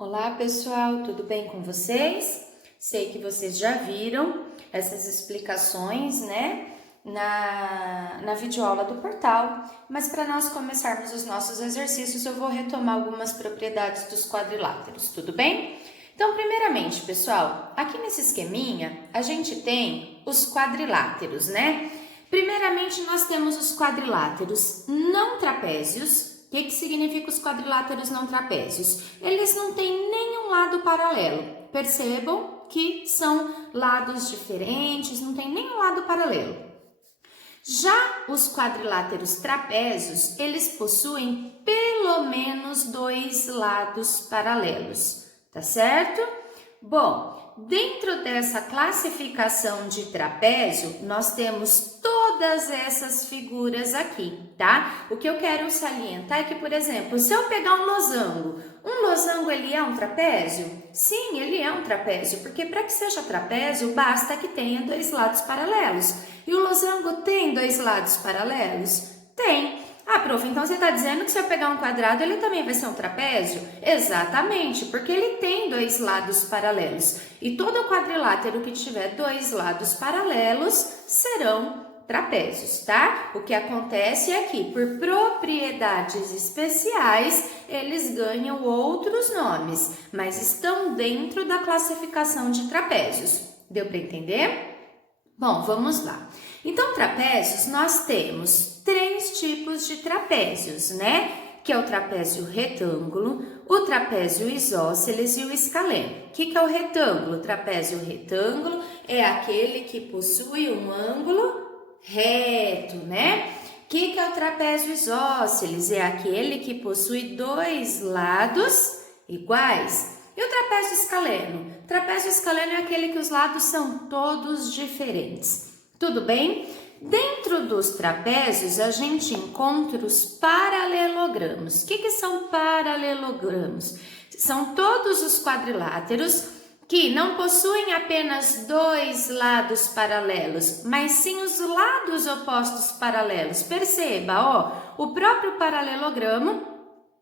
Olá pessoal, tudo bem com vocês? Sei que vocês já viram essas explicações, né, na videoaula do portal, mas para nós começarmos os nossos exercícios, eu vou retomar algumas propriedades dos quadriláteros, tudo bem? Então, primeiramente, pessoal, aqui nesse esqueminha, a gente tem os quadriláteros, né? Primeiramente, nós temos os quadriláteros não trapézios. O que significa os quadriláteros não trapézios? Eles não têm nenhum lado paralelo. Percebam que são lados diferentes, não tem nenhum lado paralelo. Já os quadriláteros trapézios, eles possuem pelo menos dois lados paralelos, tá certo? Bom, dentro dessa classificação de trapézio, nós temos todas essas figuras aqui, tá? O que eu quero salientar é que, por exemplo, se eu pegar um losango ele é um trapézio? Sim, ele é um trapézio, porque para que seja trapézio, basta que tenha dois lados paralelos. E o losango tem dois lados paralelos? Tem. Ah, prof, então você está dizendo que se eu pegar um quadrado, ele também vai ser um trapézio? Exatamente, porque ele tem dois lados paralelos. E todo quadrilátero que tiver dois lados paralelos serão trapézios, tá? O que acontece é que, por propriedades especiais, eles ganham outros nomes, mas estão dentro da classificação de trapézios. Deu para entender? Bom, vamos lá. Então, trapézios, nós temos três tipos de trapézios, né? Que é o trapézio retângulo, o trapézio isósceles e o escaleno. O que é o retângulo? O trapézio retângulo é aquele que possui um ângulo reto, né? O que é o trapézio isósceles? É aquele que possui dois lados iguais. E o trapézio escaleno? O trapézio escaleno é aquele que os lados são todos diferentes. Tudo bem? Dentro dos trapézios, a gente encontra os paralelogramos. O que são paralelogramos? São todos os quadriláteros que não possuem apenas dois lados paralelos, mas sim os lados opostos paralelos. Perceba, ó, o próprio paralelogramo,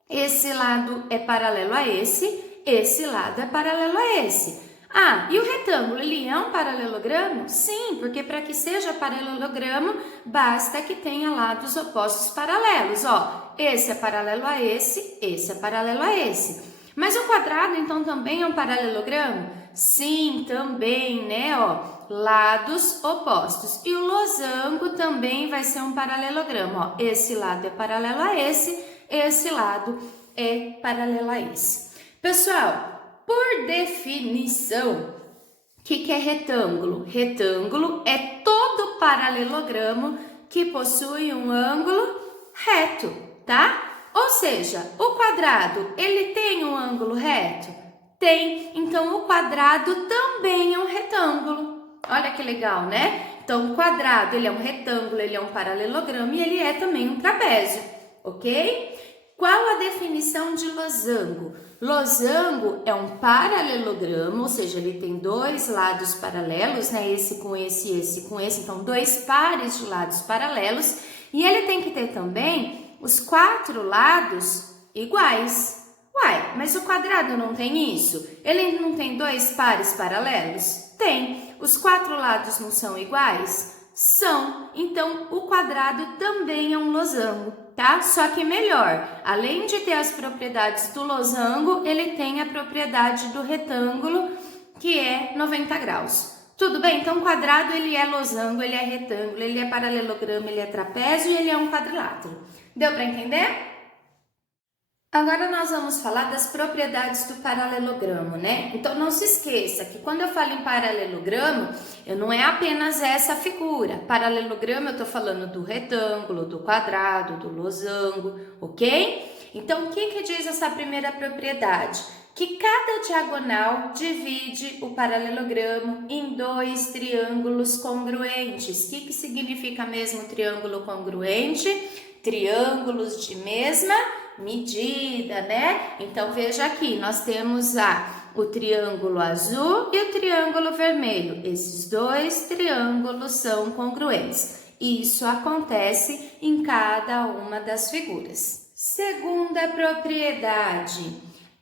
esse lado é paralelo a esse lado é paralelo a esse. Ah, e o retângulo, ele é um paralelogramo? Sim, porque para que seja paralelogramo, basta que tenha lados opostos paralelos. Ó, esse é paralelo a esse é paralelo a esse. Mas o quadrado, então, também é um paralelogramo? Sim, também, né? Ó, lados opostos. E o losango também vai ser um paralelogramo. Ó, esse lado é paralelo a esse lado é paralelo a esse. Pessoal, por definição, o que é retângulo? Retângulo é todo paralelogramo que possui um ângulo reto, tá? Ou seja, o quadrado, ele tem um ângulo reto? Tem, então o quadrado também é um retângulo. Olha que legal, né? Então o quadrado, ele é um retângulo, ele é um paralelogramo e ele é também um trapézio, ok? Qual a definição de losango? Losango é um paralelogramo, ou seja, ele tem dois lados paralelos, né? Esse com esse com esse, então dois pares de lados paralelos, e ele tem que ter também os quatro lados iguais. Uai, mas o quadrado não tem isso? Ele não tem dois pares paralelos? Tem. Os quatro lados não são iguais? São. Então, o quadrado também é um losango, tá? Só que melhor, além de ter as propriedades do losango, ele tem a propriedade do retângulo, que é 90 graus. Tudo bem? Então, o quadrado, ele é losango, ele é retângulo, ele é paralelogramo, ele é trapézio e ele é um quadrilátero. Deu para entender? Agora nós vamos falar das propriedades do paralelogramo, né? Então não se esqueça que quando eu falo em paralelogramo, eu não é apenas essa figura. Paralelogramo eu tô falando do retângulo, do quadrado, do losango, ok? Então o que diz essa primeira propriedade? Que cada diagonal divide o paralelogramo em dois triângulos congruentes. O que significa mesmo triângulo congruente? Triângulos de mesma medida, né? Então, veja aqui, nós temos o triângulo azul e o triângulo vermelho. Esses dois triângulos são congruentes. Isso acontece em cada uma das figuras. Segunda propriedade.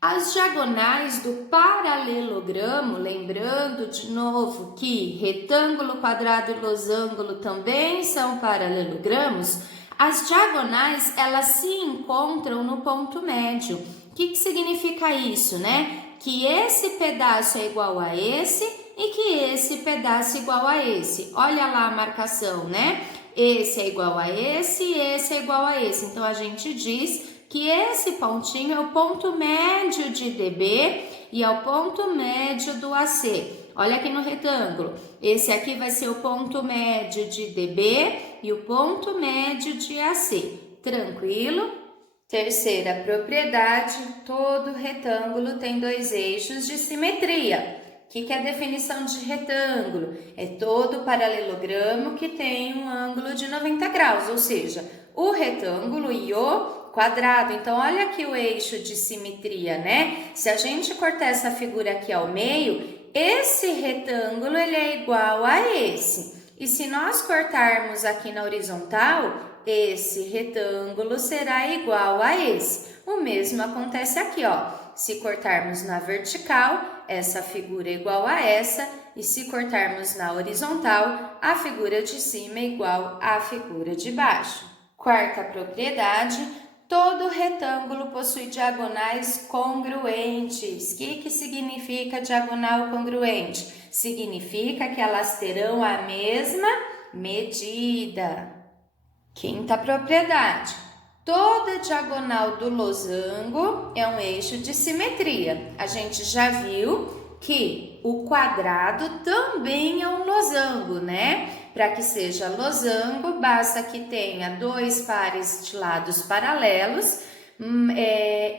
As diagonais do paralelogramo, lembrando de novo que retângulo, quadrado e losango também são paralelogramos, as diagonais elas se encontram no ponto médio. O que significa isso, né? Que esse pedaço é igual a esse e que esse pedaço é igual a esse. Olha lá a marcação, né? Esse é igual a esse e esse é igual a esse. Então, a gente diz que esse pontinho é o ponto médio de DB e é o ponto médio do AC. Olha aqui no retângulo. Esse aqui vai ser o ponto médio de DB e o ponto médio de AC. Tranquilo? Terceira propriedade, todo retângulo tem dois eixos de simetria. O que é a definição de retângulo? É todo paralelogramo que tem um ângulo de 90 graus, ou seja, o retângulo e o quadrado. Então, olha aqui o eixo de simetria, né? Se a gente cortar essa figura aqui ao meio, esse retângulo ele é igual a esse. E se nós cortarmos aqui na horizontal, esse retângulo será igual a esse. O mesmo acontece aqui, ó. Se cortarmos na vertical, essa figura é igual a essa. E se cortarmos na horizontal, a figura de cima é igual à figura de baixo. Quarta propriedade, todo retângulo possui diagonais congruentes. O que significa diagonal congruente? Significa que elas terão a mesma medida. Quinta propriedade, toda diagonal do losango é um eixo de simetria. A gente já viu que o quadrado também é um losango, né? Para que seja losango, basta que tenha dois pares de lados paralelos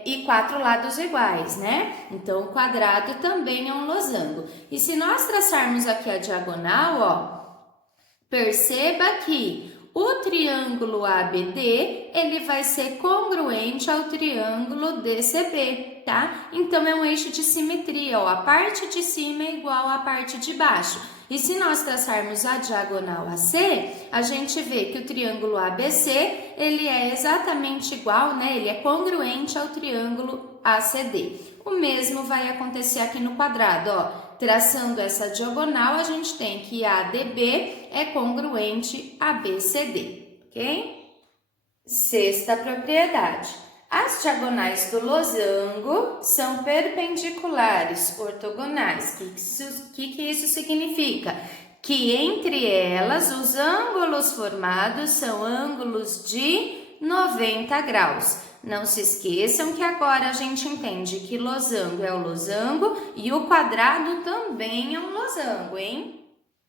e 4 lados iguais, né? Então, o quadrado também é um losango. E se nós traçarmos aqui a diagonal, ó, perceba que o triângulo ABD, ele vai ser congruente ao triângulo DCB, tá? Então, é um eixo de simetria, ó, a parte de cima é igual à parte de baixo. E se nós traçarmos a diagonal AC, a gente vê que o triângulo ABC, ele é exatamente igual, né? Ele é congruente ao triângulo ACD. O mesmo vai acontecer aqui no quadrado, ó. Traçando essa diagonal, a gente tem que ADB é congruente a BCD, ok? Sexta propriedade. As diagonais do losango são perpendiculares, ortogonais. O que isso significa? Que entre elas, os ângulos formados são ângulos de 90 graus. Não se esqueçam que agora a gente entende que losango é o losango e o quadrado também é um losango, hein?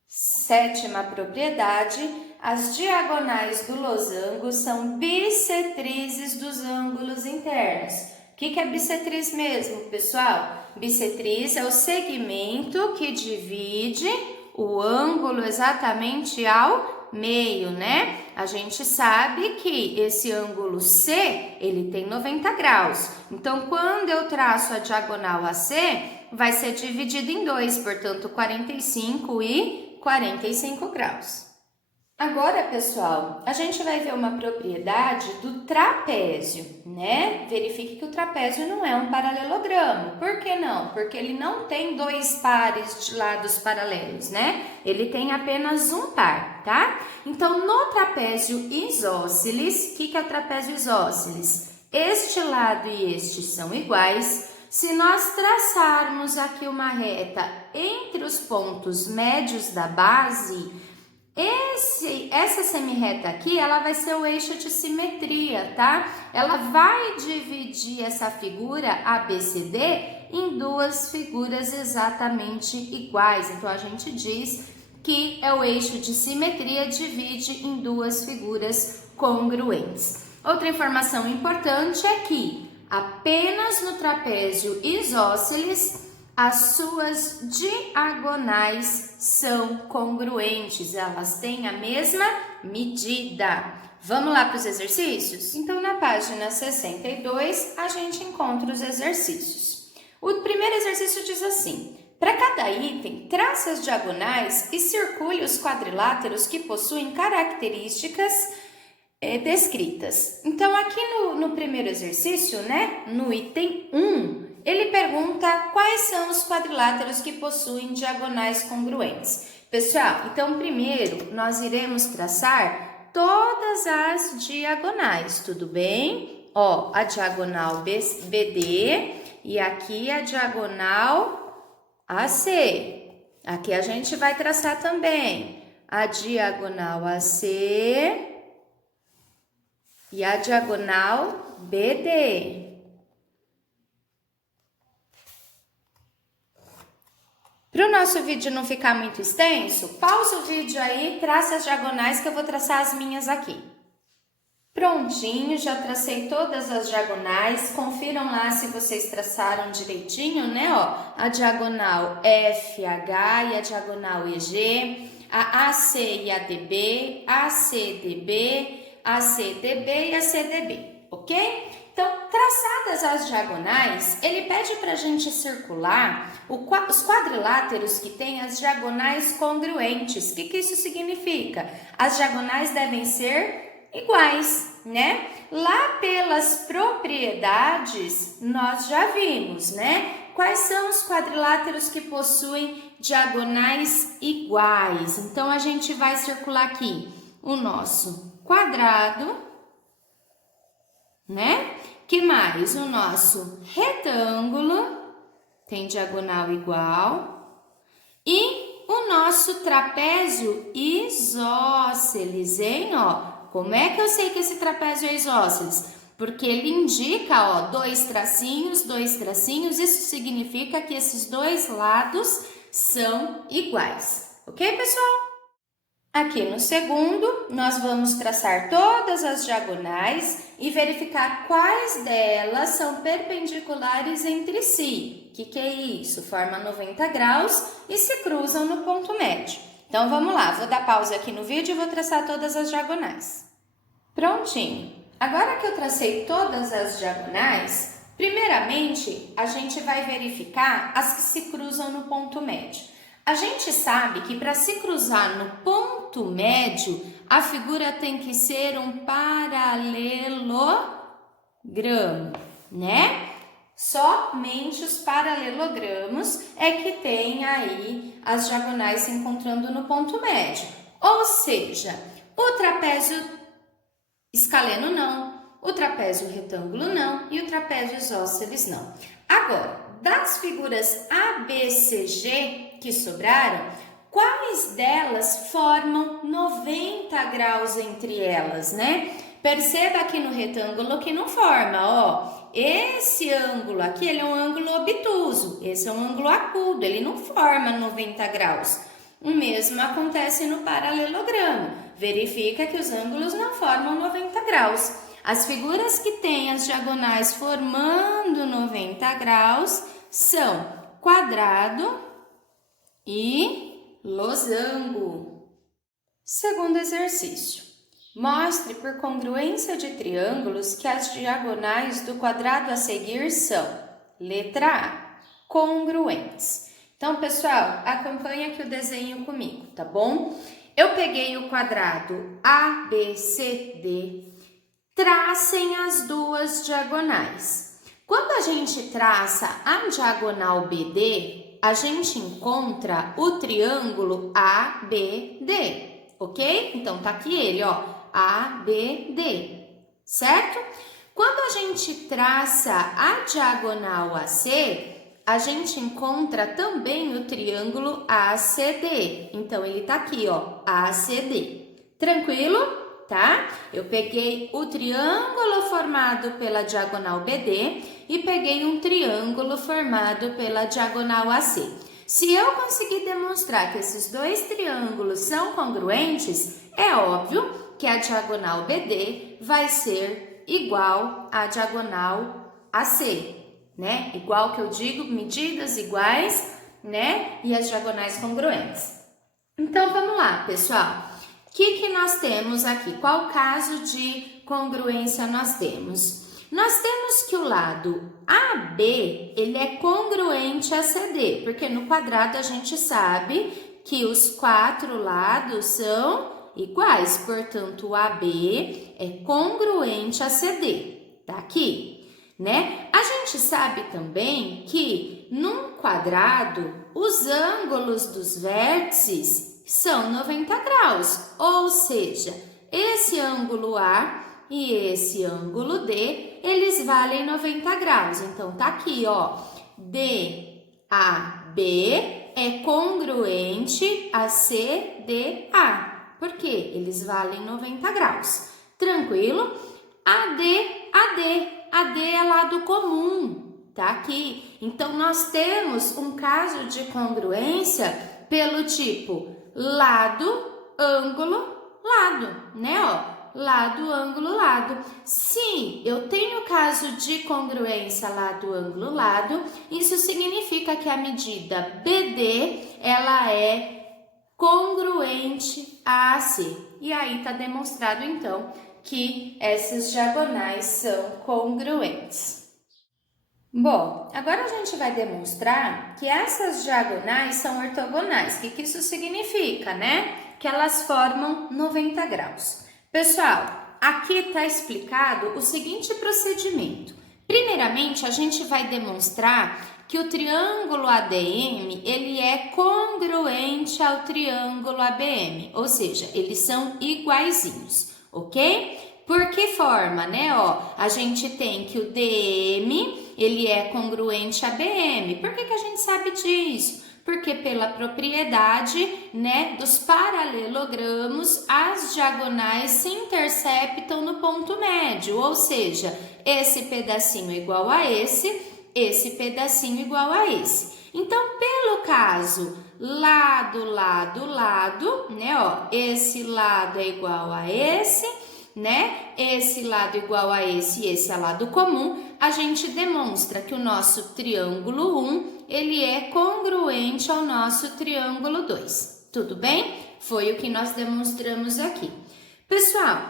Sétima propriedade, as diagonais do losango são bissetrizes dos ângulos internos. O que é bissetriz mesmo, pessoal? Bissetriz é o segmento que divide o ângulo exatamente ao meio, né? A gente sabe que esse ângulo C, ele tem 90 graus. Então, quando eu traço a diagonal AC, vai ser dividido em dois, portanto, 45 e 45 graus. Agora, pessoal, a gente vai ver uma propriedade do trapézio, né? Verifique que o trapézio não é um paralelogramo. Por que não? Porque ele não tem dois pares de lados paralelos, né? Ele tem apenas um par, tá? Então, no trapézio isósceles, o que é o trapézio isósceles? Este lado e este são iguais. Se nós traçarmos aqui uma reta entre os pontos médios da base, essa semirreta aqui, ela vai ser o eixo de simetria, tá? Ela vai dividir essa figura ABCD em duas figuras exatamente iguais. Então, a gente diz que é o eixo de simetria, divide em duas figuras congruentes. Outra informação importante é que apenas no trapézio isósceles, as suas diagonais são congruentes, elas têm a mesma medida. Vamos lá para os exercícios? Então, na página 62, a gente encontra os exercícios. O primeiro exercício diz assim: para cada item, trace as diagonais e circule os quadriláteros que possuem características descritas. Então, aqui no primeiro exercício, né, no item 1, ele pergunta quais são os quadriláteros que possuem diagonais congruentes. Pessoal, então primeiro nós iremos traçar todas as diagonais, tudo bem? Ó, a diagonal BD e aqui a diagonal AC. Aqui a gente vai traçar também a diagonal AC e a diagonal BD. Para o nosso vídeo não ficar muito extenso, pausa o vídeo aí, traça as diagonais que eu vou traçar as minhas aqui. Prontinho, já tracei todas as diagonais, confiram lá se vocês traçaram direitinho, né? Ó, a diagonal FH e a diagonal EG, a AC e a DB, ACDB, ACDB e a CDB, ok? Então, traçadas as diagonais, ele pede para a gente circular os quadriláteros que têm as diagonais congruentes. O que isso significa? As diagonais devem ser iguais, né? Lá pelas propriedades, nós já vimos, né? Quais são os quadriláteros que possuem diagonais iguais? Então, a gente vai circular aqui o nosso quadrado, né? Que mais? O nosso retângulo tem diagonal igual e o nosso trapézio isósceles, hein? Ó, como é que eu sei que esse trapézio é isósceles? Porque ele indica, ó, dois tracinhos, isso significa que esses dois lados são iguais, ok, pessoal? Aqui no segundo, nós vamos traçar todas as diagonais e verificar quais delas são perpendiculares entre si. O que é isso? Forma 90 graus e se cruzam no ponto médio. Então, vamos lá. Vou dar pausa aqui no vídeo e vou traçar todas as diagonais. Prontinho. Agora que eu tracei todas as diagonais, primeiramente, a gente vai verificar as que se cruzam no ponto médio. A gente sabe que para se cruzar no ponto médio, a figura tem que ser um paralelogramo, né? Somente os paralelogramos é que tem aí as diagonais se encontrando no ponto médio. Ou seja, o trapézio escaleno não, o trapézio retângulo não e o trapézio isósceles não. Agora, das figuras ABCG que sobraram, quais delas formam 90 graus entre elas, né? Perceba aqui no retângulo que não forma, ó. Esse ângulo aqui, ele é um ângulo obtuso, esse é um ângulo agudo, ele não forma 90 graus. O mesmo acontece no paralelogramo. Verifica que os ângulos não formam 90 graus. As figuras que têm as diagonais formando 90 graus são quadrado e losango. Segundo exercício. Mostre por congruência de triângulos que as diagonais do quadrado a seguir são: letra A, congruentes. Então, pessoal, acompanha aqui o desenho comigo, tá bom? Eu peguei o quadrado ABCD, tracem as duas diagonais. Quando a gente traça a diagonal BD, a gente encontra o triângulo ABD, ok? Então, tá aqui ele, ó, ABD, certo? Quando a gente traça a diagonal AC, a gente encontra também o triângulo ACD. Então, ele tá aqui, ó, ACD. Tranquilo? Tá? Eu peguei o triângulo formado pela diagonal BD e peguei um triângulo formado pela diagonal AC. Se eu conseguir demonstrar que esses dois triângulos são congruentes, é óbvio que a diagonal BD vai ser igual à diagonal AC, né? Igual que eu digo, medidas iguais, né? E as diagonais congruentes. Então, vamos lá, pessoal. O que nós temos aqui? Qual caso de congruência nós temos? Nós temos que o lado AB, ele é congruente a CD, porque no quadrado a gente sabe que os quatro lados são iguais, portanto, o AB é congruente a CD, tá aqui, né? A gente sabe também que num quadrado, os ângulos dos vértices são 90 graus, ou seja, esse ângulo A e esse ângulo D, eles valem 90 graus. Então, tá aqui, ó, DAB é congruente a CDA, porque eles valem 90 graus. Tranquilo? AD é lado comum, tá aqui. Então, nós temos um caso de congruência pelo tipo lado, ângulo, lado, né, ó? Lado, ângulo, lado. Se eu tenho caso de congruência lado, ângulo, lado, isso significa que a medida BD, ela é congruente a AC. E aí tá demonstrado, então, que essas diagonais são congruentes. Bom, agora a gente vai demonstrar que essas diagonais são ortogonais. O que isso significa, né? Que elas formam 90 graus. Pessoal, aqui está explicado o seguinte procedimento. Primeiramente, a gente vai demonstrar que o triângulo ADM, ele é congruente ao triângulo ABM, ou seja, eles são iguaizinhos, ok? Por que forma, né? Ó, a gente tem que o DM, ele é congruente a BM. Por que a gente sabe disso? Porque pela propriedade, né, dos paralelogramos, as diagonais se interceptam no ponto médio, ou seja, esse pedacinho é igual a esse pedacinho igual a esse. Então, pelo caso lado, lado, lado, né, ó, esse lado é igual a esse, né, esse lado igual a esse e esse é lado comum, a gente demonstra que o nosso triângulo 1, ele é congruente ao nosso triângulo 2. Tudo bem? Foi o que nós demonstramos aqui. Pessoal,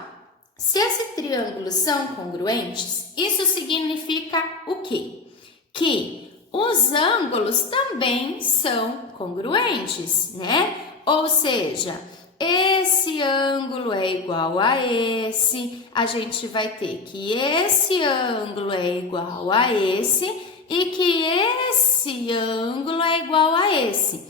se esses triângulos são congruentes, isso significa o quê? Que os ângulos também são congruentes, né? Ou seja, esse ângulo é igual a esse, a gente vai ter que esse ângulo é igual a esse e que esse ângulo é igual a esse.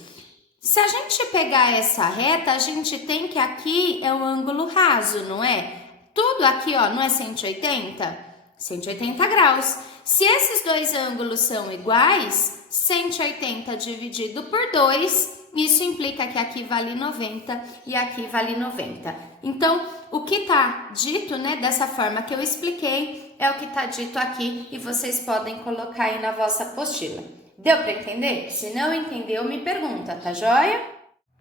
Se a gente pegar essa reta, a gente tem que aqui é um ângulo raso, não é? Tudo aqui, ó, não é 180? 180 graus. Se esses dois ângulos são iguais, 180 dividido por 2, isso implica que aqui vale 90 e aqui vale 90. Então, o que está dito, né, dessa forma que eu expliquei, é o que está dito aqui e vocês podem colocar aí na vossa apostila. Deu para entender? Se não entendeu, me pergunta, tá joia?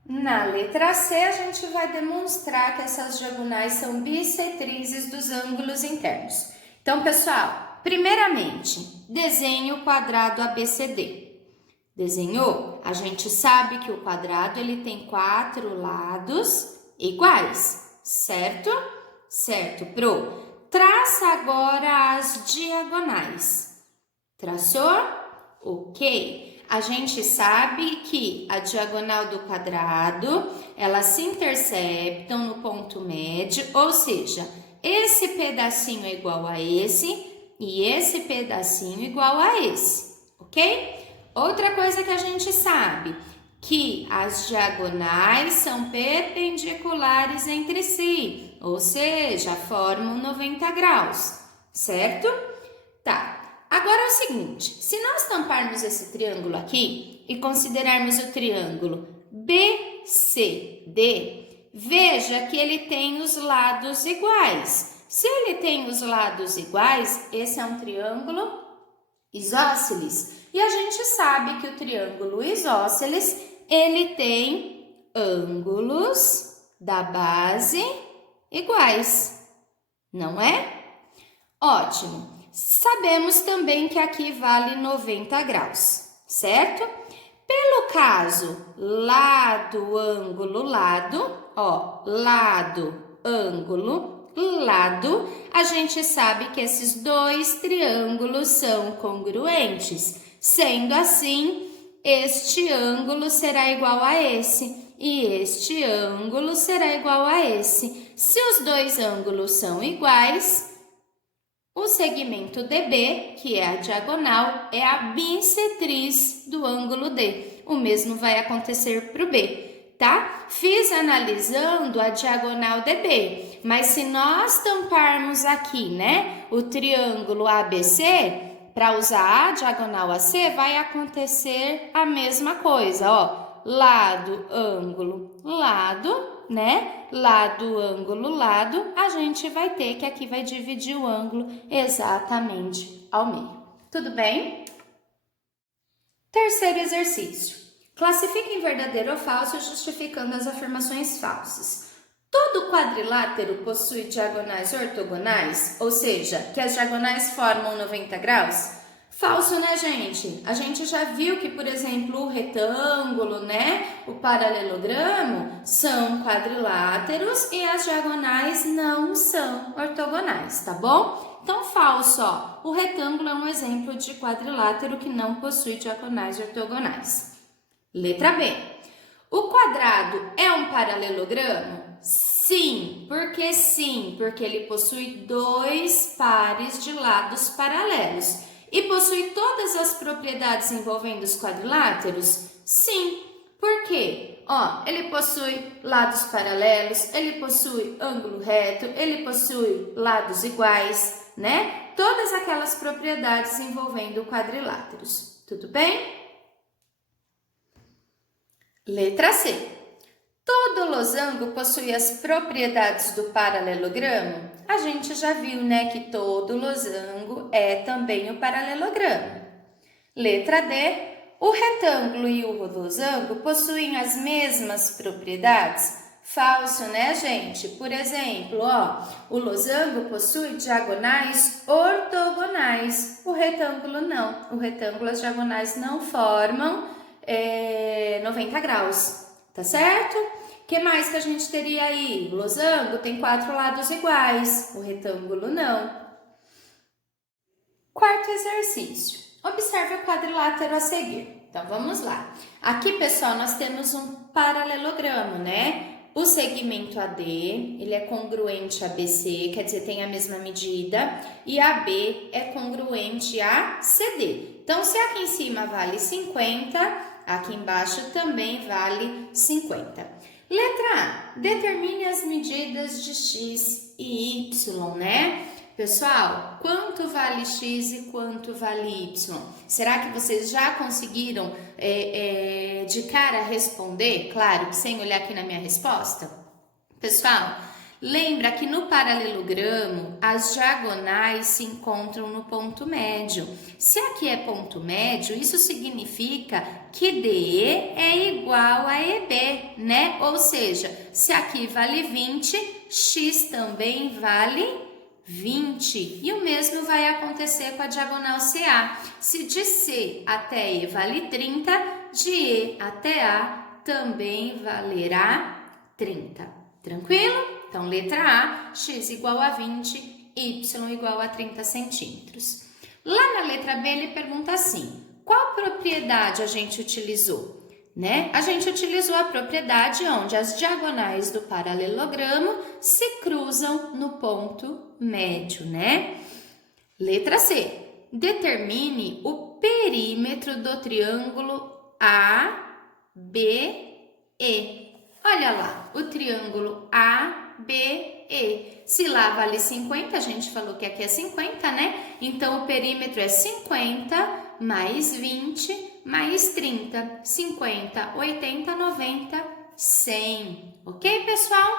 Na letra C, a gente vai demonstrar que essas diagonais são bissetrizes dos ângulos internos. Então, pessoal, primeiramente, desenhe o quadrado ABCD. Desenhou? A gente sabe que o quadrado ele tem 4 lados iguais, certo? Certo, Pro. Traça agora as diagonais. Traçou? Ok. A gente sabe que a diagonal do quadrado, elas se interceptam no ponto médio, ou seja, esse pedacinho é igual a esse e esse pedacinho igual a esse, ok? Outra coisa que a gente sabe, que as diagonais são perpendiculares entre si, ou seja, formam 90 graus, certo? Tá, agora é o seguinte, se nós tamparmos esse triângulo aqui e considerarmos o triângulo BCD, veja que ele tem os lados iguais. Se ele tem os lados iguais, esse é um triângulo isósceles. E a gente sabe que o triângulo isósceles, ele tem ângulos da base iguais, não é? Ótimo. Sabemos também que aqui vale 90 graus, certo? Pelo caso lado, ângulo, lado, ó, lado, ângulo, lado, a gente sabe que esses dois triângulos são congruentes. Sendo assim, este ângulo será igual a esse e este ângulo será igual a esse. Se os dois ângulos são iguais, o segmento DB, que é a diagonal, é a bissetriz do ângulo D. O mesmo vai acontecer para o B, tá? Fiz analisando a diagonal DB, mas se nós tamparmos aqui, né, o triângulo ABC, para usar a diagonal AC, vai acontecer a mesma coisa, ó. Lado, ângulo, lado, né? Lado, ângulo, lado, a gente vai ter que aqui vai dividir o ângulo exatamente ao meio. Tudo bem? Terceiro exercício. Classifique em verdadeiro ou falso justificando as afirmações falsas. Todo quadrilátero possui diagonais ortogonais, ou seja, que as diagonais formam 90 graus? Falso, né, gente? A gente já viu que, por exemplo, o retângulo, né, o paralelogramo são quadriláteros e as diagonais não são ortogonais, tá bom? Então, falso, ó. O retângulo é um exemplo de quadrilátero que não possui diagonais ortogonais. Letra B. O quadrado é um paralelogramo? Sim. Por que sim? Porque ele possui dois pares de lados paralelos. E possui todas as propriedades envolvendo os quadriláteros? Sim. Por quê? Ó, ele possui lados paralelos, ele possui ângulo reto, ele possui lados iguais, né? Todas aquelas propriedades envolvendo quadriláteros. Tudo bem? Letra C. Todo losango possui as propriedades do paralelogramo? A gente já viu, né, que todo losango é também o paralelogramo. Letra D. O retângulo e o losango possuem as mesmas propriedades? Falso, né, gente? Por exemplo, ó, o losango possui diagonais ortogonais. O retângulo não. O retângulo, as diagonais não formam 90 graus, tá certo? O que mais que a gente teria aí? O losango tem 4 lados iguais, o retângulo não. Quarto exercício. Observe o quadrilátero a seguir. Então, vamos lá. Aqui, pessoal, nós temos um paralelogramo, né? O segmento AD, ele é congruente a BC, quer dizer, tem a mesma medida, e AB é congruente a CD. Então, se aqui em cima vale 50, aqui embaixo também vale 50. Letra A. Determine as medidas de X e Y, né? Pessoal, quanto vale X e quanto vale Y? Será que vocês já conseguiram de cara responder? Claro, sem olhar aqui na minha resposta. Pessoal, lembra que no paralelogramo as diagonais se encontram no ponto médio. Se aqui é ponto médio, isso significa que DE é igual a EB, né? Ou seja, se aqui vale 20, X também vale 20. E o mesmo vai acontecer com a diagonal CA. Se de C até E vale 30, de E até A também valerá 30. Tranquilo? Então, letra A, X igual a 20, Y igual a 30 centímetros. Lá na letra B, ele pergunta assim, qual propriedade a gente utilizou? Né? A gente utilizou a propriedade onde as diagonais do paralelogramo se cruzam no ponto médio, né? Letra C. Determine o perímetro do triângulo ABE. Olha lá, o triângulo ABE. Se lá vale 50, a gente falou que aqui é 50, né? Então, o perímetro é 50 mais 20 mais 30. 50, 80, 90, 100. Ok, pessoal?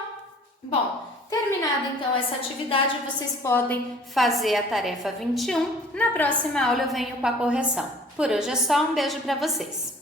Bom, terminada então essa atividade, vocês podem fazer a tarefa 21. Na próxima aula eu venho com a correção. Por hoje é só, um beijo para vocês.